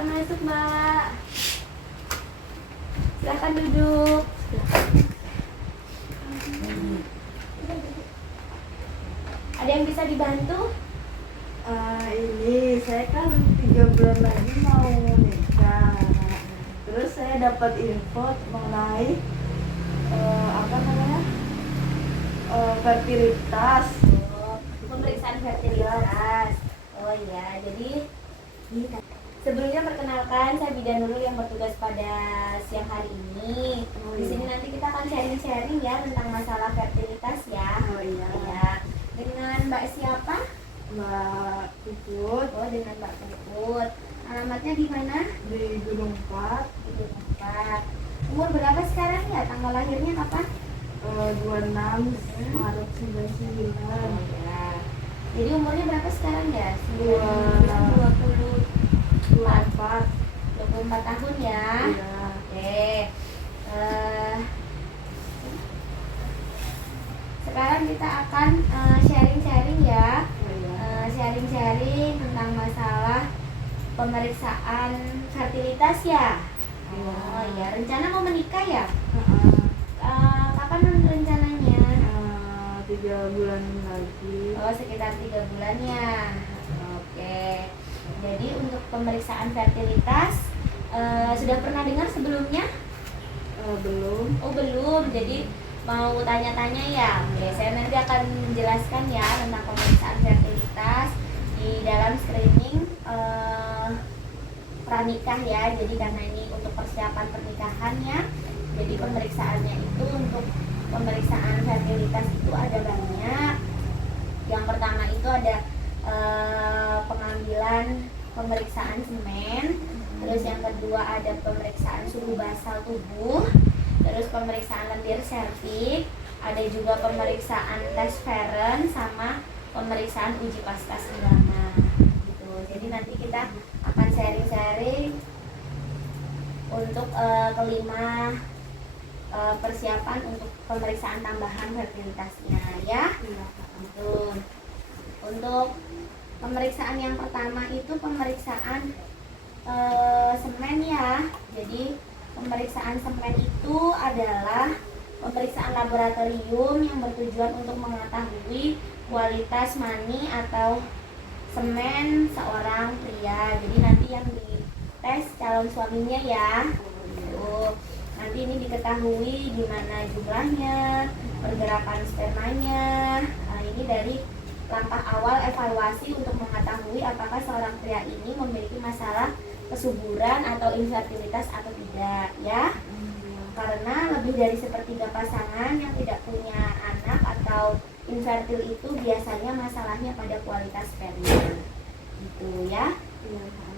Silakan masuk, Mbak. Silakan duduk. Ada yang bisa dibantu? Ini saya kan 3 bulan lagi mau nikah. Terus saya dapat info mengenai apa namanya fertilitas. Pemeriksaan fertilitas. Oh iya, jadi sebelumnya perkenalkan, saya bidan Nurul yang bertugas pada siang hari ini. Di sini nanti kita akan sharing-sharing ya tentang masalah fertilitas ya. Oh iya. Ya. Dengan Mbak siapa? Mbak Puput Oh, dengan Mbak Puput. Alamatnya di mana? di Gunung 4, Di tempat. Umur berapa sekarang ya? Tanggal lahirnya kapan? 26 Maret 99. Ya. Jadi umurnya berapa sekarang ya? 24. 24 tahun ya. Iya. Oke. Sekarang kita akan sharing-sharing ya. Oh iya. Sharing-sharing tentang masalah pemeriksaan fertilitas ya. Oh ya, rencana mau menikah ya? Kapan rencananya? 3 bulan lagi. Oh, sekitar 3 bulan ya. Oke. Jadi untuk pemeriksaan fertilitas sudah pernah dengar sebelumnya? Belum. Oh, belum. Jadi mau tanya-tanya ya. Oke, saya nanti akan menjelaskan ya tentang pemeriksaan fertilitas di dalam screening pranikah ya. Jadi karena ini untuk persiapan pernikahannya, jadi pemeriksaannya itu untuk pemeriksaan fertilitas itu ada banyak. Yang pertama itu ada pengambilan pemeriksaan semen, terus yang kedua ada pemeriksaan suhu basal tubuh, terus pemeriksaan lendir serviks, ada juga pemeriksaan tes Feren sama pemeriksaan uji pasca selama gitu. Jadi nanti kita akan sharing-sharing untuk kelima persiapan untuk pemeriksaan tambahan fertilitasnya ya. Gitu. Untuk pemeriksaan yang pertama itu pemeriksaan semen ya. Jadi pemeriksaan semen itu adalah pemeriksaan laboratorium yang bertujuan untuk mengetahui kualitas mani atau semen seorang pria. Jadi nanti yang dites calon suaminya ya. Nanti ini diketahui gimana jumlahnya, pergerakan spermanya. Nah, ini dari langkah awal evaluasi untuk mengetahui apakah seorang pria ini memiliki masalah kesuburan atau infertilitas atau tidak ya. Karena lebih dari sepertiga pasangan yang tidak punya anak atau infertil itu biasanya masalahnya pada kualitas sperma gitu ya.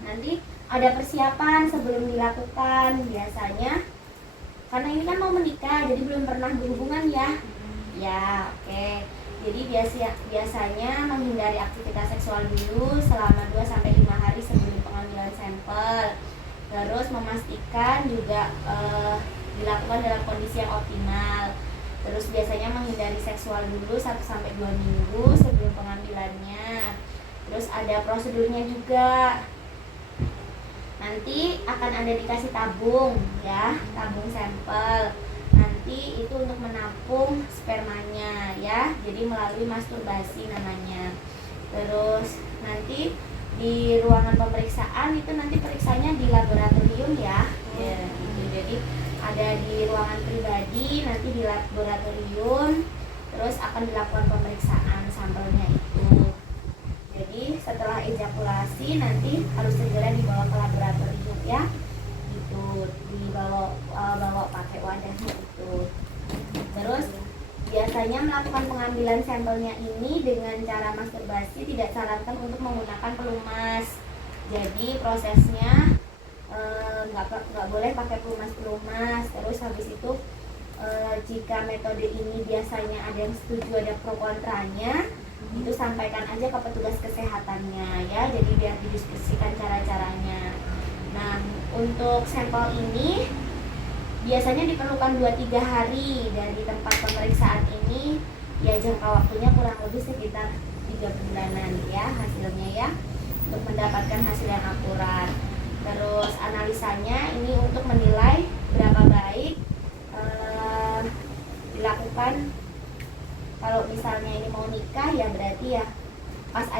Nanti ada persiapan sebelum dilakukan biasanya, karena ini kan mau menikah jadi belum pernah berhubungan ya. Ya, oke. Jadi biasanya menghindari aktivitas seksual dulu selama 2-5 hari sebelum pengambilan sampel. Terus memastikan juga dilakukan dalam kondisi yang optimal. Terus biasanya menghindari seksual dulu 1-2 minggu sebelum pengambilannya. Terus ada prosedurnya juga. Nanti akan ada dikasih tabung ya, tabung sampel. Nanti itu untuk menampung spermanya ya. Jadi melalui masturbasi namanya. Terus nanti di ruangan pemeriksaan itu nanti periksanya di laboratorium ya. Ya gitu. Jadi ada di ruangan pribadi, nanti di laboratorium, terus akan dilakukan pemeriksaan sampelnya itu. Jadi setelah ejakulasi nanti harus segera dibawa ke laboratorium ya, gitu, bawa pakai wadahnya itu. Terus biasanya melakukan pengambilan sampelnya ini dengan cara masturbasi, tidak sarankan untuk menggunakan pelumas. Jadi prosesnya nggak boleh pakai pelumas. Terus habis itu jika metode ini biasanya ada yang setuju, ada pro kontranya, itu sampaikan aja ke petugas kesehatannya ya. Jadi biar didiskusikan cara-caranya. Nah, untuk sampel ini biasanya diperlukan 2-3 hari dari tempat pemeriksaan ini ya, jangka waktunya kurang lebih sekitar 3 bulanan ya hasilnya ya, untuk mendapatkan hasil yang akurat. Terus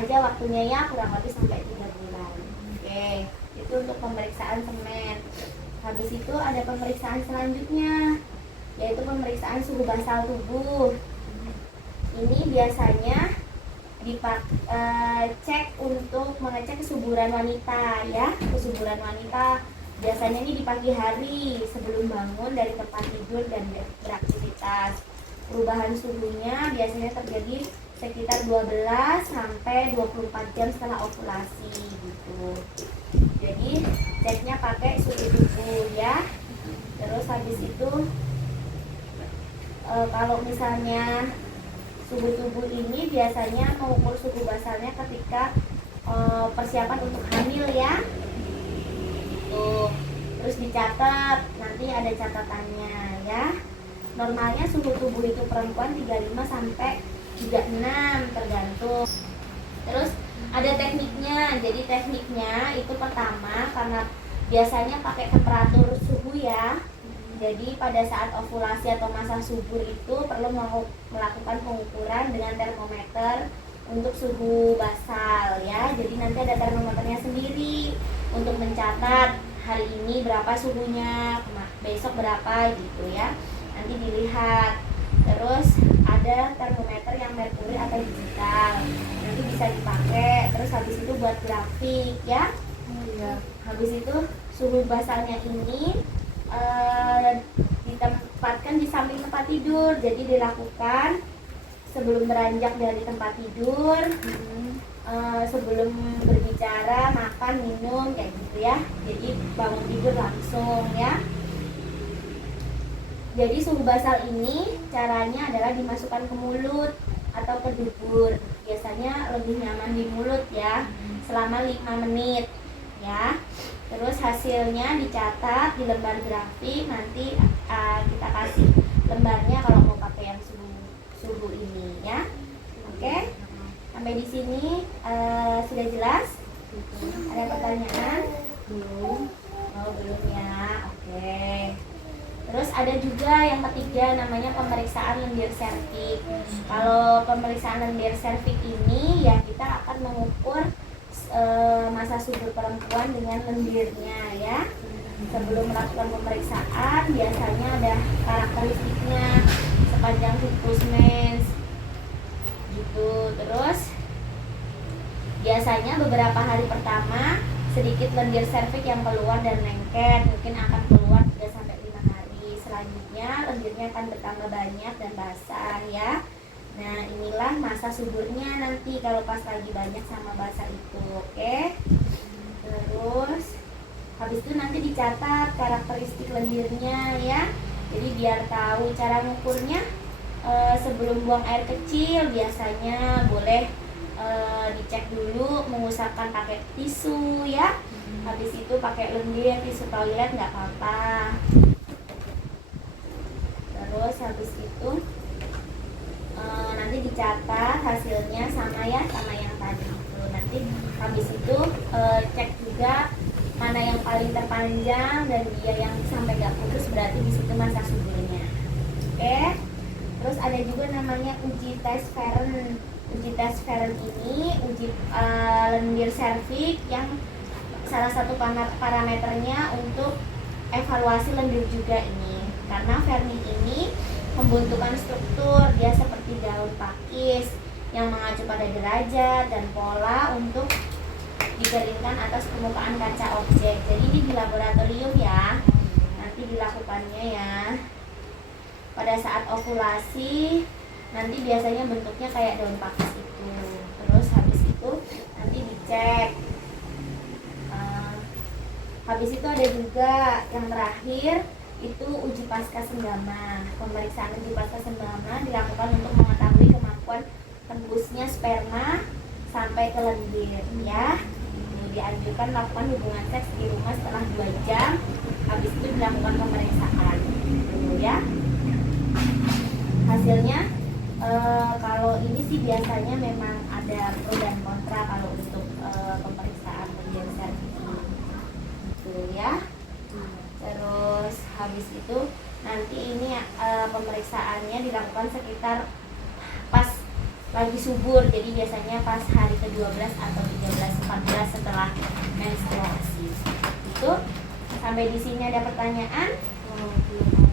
aja waktunya ya, kurang lebih sampai 3 bulan. Oke, itu untuk pemeriksaan semen. Habis itu ada pemeriksaan selanjutnya, yaitu pemeriksaan suhu basal tubuh. Ini biasanya cek untuk mengecek kesuburan wanita ya, kesuburan wanita. Biasanya ini di pagi hari sebelum bangun dari tempat tidur dan beraktivitas. Perubahan suhunya biasanya terjadi sekitar 12 sampai 24 jam setelah ovulasi gitu. Jadi ceknya pakai suhu tubuh ya. Terus habis itu kalau misalnya suhu tubuh ini biasanya mengukur suhu basalnya ketika persiapan untuk hamil ya. Tuh. Terus dicatat, nanti ada catatannya ya. Normalnya suhu tubuh itu perempuan 35 sampai 36 tergantung. Terus ada tekniknya. Jadi tekniknya itu pertama karena biasanya pakai temperatur suhu ya. Jadi pada saat ovulasi atau masa subur itu perlu melakukan pengukuran dengan termometer untuk suhu basal ya. Jadi nanti ada termometernya sendiri untuk mencatat hari ini berapa suhunya, besok berapa gitu ya. Nanti dilihat. Terus ada termometer yang merkuri atau digital. Nanti bisa dipakai. Terus habis itu buat grafik ya. Habis itu suhu basalnya ini ditempatkan di samping tempat tidur. Jadi dilakukan sebelum beranjak dari tempat tidur, sebelum berbicara, makan, minum kayak gitu ya. Jadi bangun tidur langsung ya. Jadi suhu basal ini caranya adalah dimasukkan ke mulut atau ke dubur. Biasanya lebih nyaman di mulut ya, selama 5 menit ya. Terus hasilnya dicatat di lembar grafik. Nanti kita kasih lembarnya kalau mau pakai yang suhu ini ya. Oke, sampai di sini sudah jelas? Ada pertanyaan? Belum. Oh belum ya. Oke. Terus ada juga yang ketiga namanya pemeriksaan lendir serviks. Kalau pemeriksaan lendir serviks ini ya kita akan mengukur masa subur perempuan dengan lendirnya ya. Sebelum melakukan pemeriksaan biasanya ada karakteristiknya sepanjang siklus mens gitu. Terus biasanya beberapa hari pertama sedikit lendir serviks yang keluar dan lengket, mungkin akan keluar 3 sampai 5 hari. Selanjutnya lendirnya akan bertambah banyak dan basah ya. Nah inilah masa suburnya nanti kalau pas lagi banyak sama basah itu. Oke. Terus habis itu nanti dicatat karakteristik lendirnya ya. Jadi biar tahu cara ngukurnya, sebelum buang air kecil biasanya boleh dicek dulu, mengusapkan pakai tisu ya. Habis itu pakai lendir, tisu toilet nggak apa-apa. Terus habis itu nanti dicatat hasilnya sama ya, sama yang tadi itu. Nanti habis itu cek juga mana yang paling terpanjang dan dia yang sampai gak putus, berarti di situ masa suburnya. Oke. Terus ada juga namanya uji tes Feren. Uji tes Feren ini uji lendir serviks yang salah satu parameternya untuk evaluasi lendir juga ini. Karena Fermi ini membentukkan struktur, dia seperti daun pakis yang mengacu pada derajat dan pola untuk dikeringkan atas permukaan kaca objek. Jadi ini di laboratorium ya, nanti dilakukannya ya. Pada saat ovulasi nanti biasanya bentuknya kayak daun pakis itu. Terus habis itu nanti dicek. Habis itu ada juga yang terakhir itu uji pasca senggama. Pemeriksaan uji pasca senggama dilakukan untuk mengetahui kemampuan tembusnya sperma sampai ke lendir ya. Dianjurkan melakukan hubungan seks di rumah setelah 2 jam. Habis itu dilakukan pemeriksaan dulu ya. Hasilnya kalau ini sih biasanya memang ada pro dan kontra kalau untuk pemeriksaan lendir serviks gitu ya. Terus habis itu nanti ini pemeriksaannya dilakukan sekitar pas lagi subur, jadi biasanya pas hari ke-12 atau 13, 14 setelah menstruasi. Itu sampai di sini ada pertanyaan? Oh, belum ada.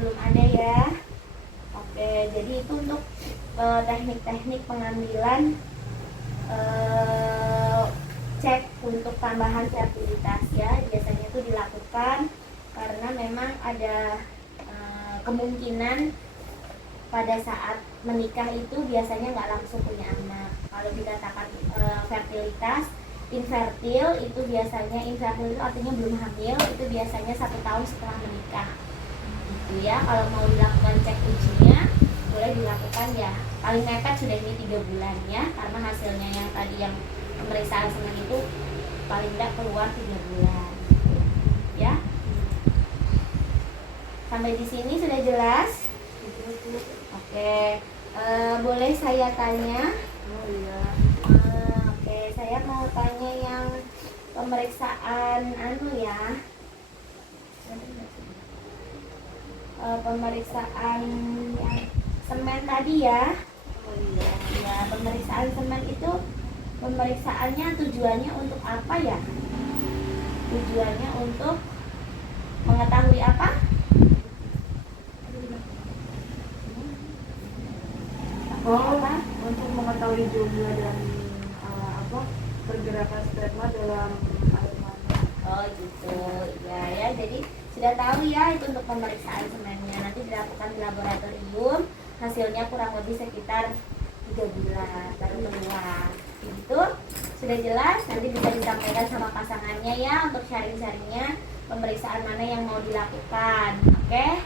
Belum ada ya. Oke, jadi itu untuk teknik-teknik pengambilan cek untuk tambahan fertilitas ya. Biasanya itu dilakukan karena memang ada kemungkinan pada saat menikah itu biasanya nggak langsung punya anak. Kalau dikatakan fertilitas infertil, itu biasanya infertil itu artinya belum hamil, itu biasanya 1 tahun setelah menikah gitu ya. Kalau mau dilakukan cek ujinya boleh dilakukan ya, paling mepet sudah ini 3 bulan ya, karena hasilnya yang tadi yang pemeriksaan semen itu paling tidak keluar 3 bulan ya. Sampai di sini sudah jelas? Oke, boleh saya tanya? Oh iya. Oke, saya mau tanya yang pemeriksaan pemeriksaan yang semen tadi ya. Oh iya. Ya, pemeriksaan semen itu pemeriksaannya tujuannya untuk apa ya? Tujuannya untuk mengetahui apa? Oh, untuk mengetahui jumlah dan pergerakan sperma dalam air mani. Oh gitu, ya. Jadi sudah tahu ya, itu untuk pemeriksaan semennya. Nanti dilakukan di laboratorium, hasilnya kurang lebih sekitar 3 bulan baru keluar. Gitu, sudah jelas. Nanti bisa disampaikan sama pasangannya ya untuk sharing-sharingnya pemeriksaan mana yang mau dilakukan. Oke?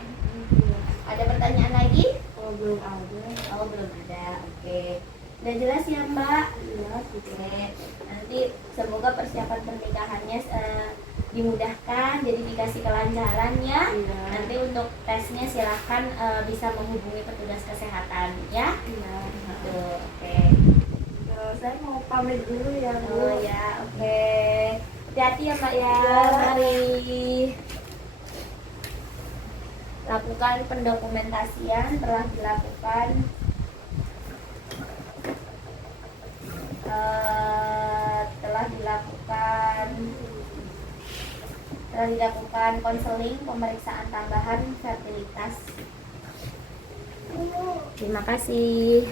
Ada pertanyaan lagi? Oh, belum ada. Oh, belum ada. Oke. Udah jelas ya, Mbak? Jelas. Oke. Nanti semoga persiapan pernikahannya dimudahkan, jadi dikasih kelancaran ya. Iya. Nanti untuk tesnya silahkan bisa menghubungi petugas kesehatan ya. Iya. Tuh, oke. Saya mau pamit dulu ya, Bu. Oh ya, oke. Hati-hati ya, Mbak ya. Iya. Mari. Lakukan pendokumentasian telah dilakukan telah dilakukan konseling pemeriksaan tambahan fertilitas. Terima kasih.